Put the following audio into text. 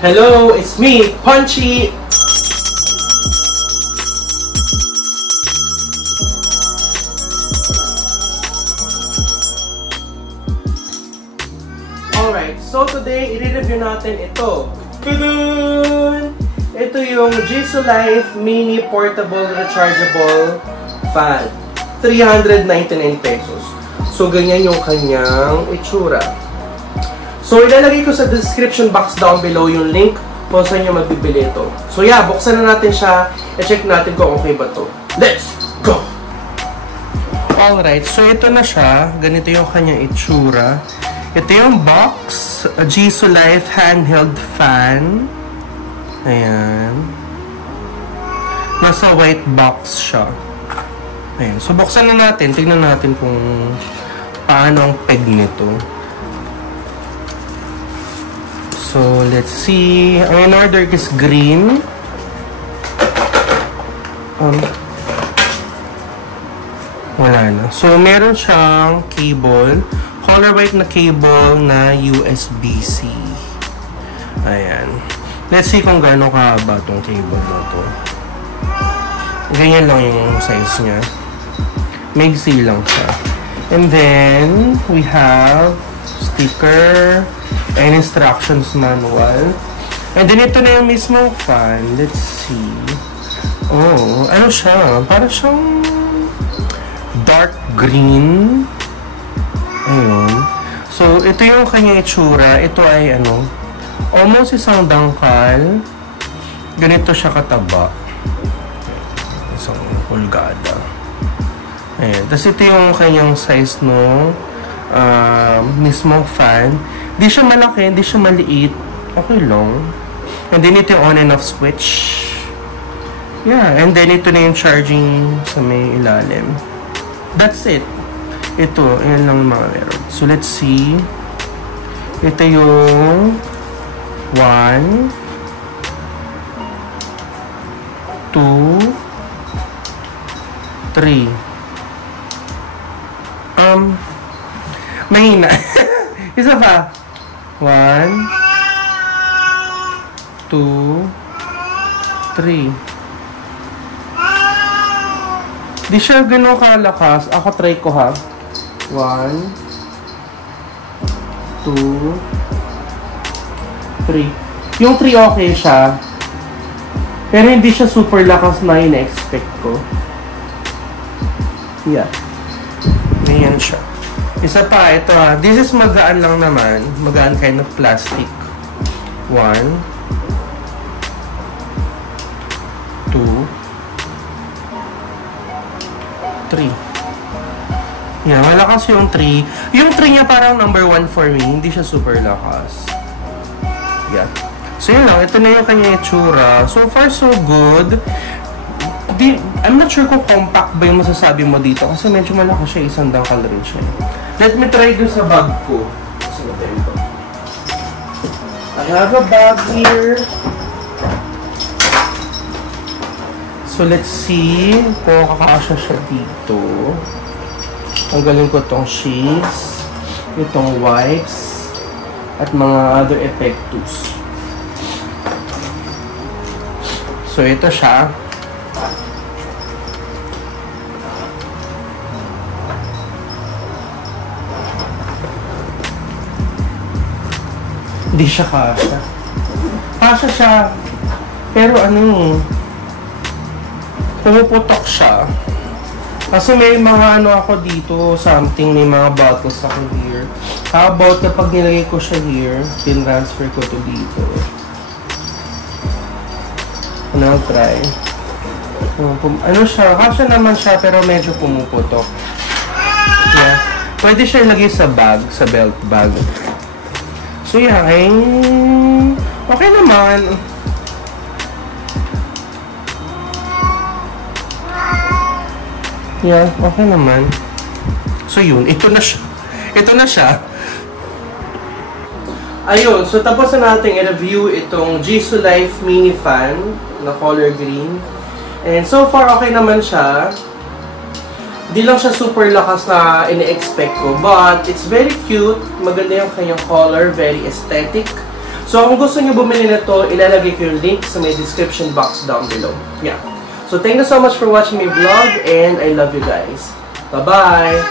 Hello, it's me, Punchy! Alright, so today, i-review natin ito. Tudun! Ito yung Jisoo Life Mini Portable Rechargeable Fan. 399 pesos. So, ganyan yung kanyang itsura. So, ilalagay ko sa description box down below yung link kung saan nyo magbibili ito. So, yeah, buksan na natin siya. I-check natin kung okay ba ito. Let's go! Alright, so ito na siya. Ganito yung kanyang itsura. Ito yung box. A Jisoo Life Handheld Fan. Ayan. Nasa white box siya. Ayan. So, buksan na natin. Tignan natin kung paano ang peg nito. So, let's see. Ang in-order is green. Wala na. So, meron siyang cable. Color white na cable na USB-C. Ayan. Let's see kung gaano kahaba itong cable na to. Ganyan lang yung size niya. Maigsi lang siya. And then, we have sticker and instructions manual. And then, ito na yung mismo fan. Let's see. Oh, ano siya? Para siyang dark green. Ayun. So, ito yung kanya itsura. Ito ay ano, almost isang dangkal. Ganito siya kataba. Isang pulgada. Ayan. Tapos ito yung kanyang size no mismong fan. Hindi siya malaki, hindi siya maliit. Okay lang. And then ito yung on and off switch. Yeah. And then ito na yung charging sa may ilalim. That's it. Ito. Ayan lang mga meron. So let's see. Ito yung 1 2 3 mahina. Isa pa. 1 2 3. Di siya gano'n kalakas. Ako try ko ha. 1 2 3. Yung 3 okay siya. Pero hindi siya super lakas na ina-expect ko. Yeah. Ganyan siya. Isa pa, ito ha. This is magaan lang naman. Magaan kind of plastic. 1 2 3. Yeah, malakas yung 3. Yung 3 niya parang number 1 for me. Hindi siya super lakas. Yeah. So yun lang. Ito na yung kanya itsura. So far, so good. I'm not sure kung compact ba yung masasabi mo dito. Kasi medyo malakas siya. Isang dangkal rin siya. Let me try dun sa bag ko. Kasi natin ito. I have a bag here. So let's see kung kakasya siya dito. Tanggalin ko itong sheets, itong wipes, at mga other effectus. So ito siya. Hindi siya kasya. Kasya siya. Pero ano, pumuputok siya. Kasi may mga ano ako dito, something, may mga bottles ako here. How about kapag nilagay ko siya here, tin-transfer ko to dito. Ano, I'll try. Ano siya, kasya naman siya, pero medyo pumuputok. Yeah. Pwede siya ilagay sa bag, sa belt bag. So yeah, okay naman. Yeah, okay naman. So yun, ito na siya. Ito na siya. Ayun, so tapos na natin i-review itong Jisoo Life Mini Fan na color green. And so far, okay naman siya. Di lang siya super lakas na ini-expect ko. But, it's very cute. Maganda yung kanyang color. Very aesthetic. So, kung gusto nyo bumili nito, ilalagay ko yung link sa may description box down below. Yeah. So, thank you so much for watching my vlog and I love you guys. Bye-bye!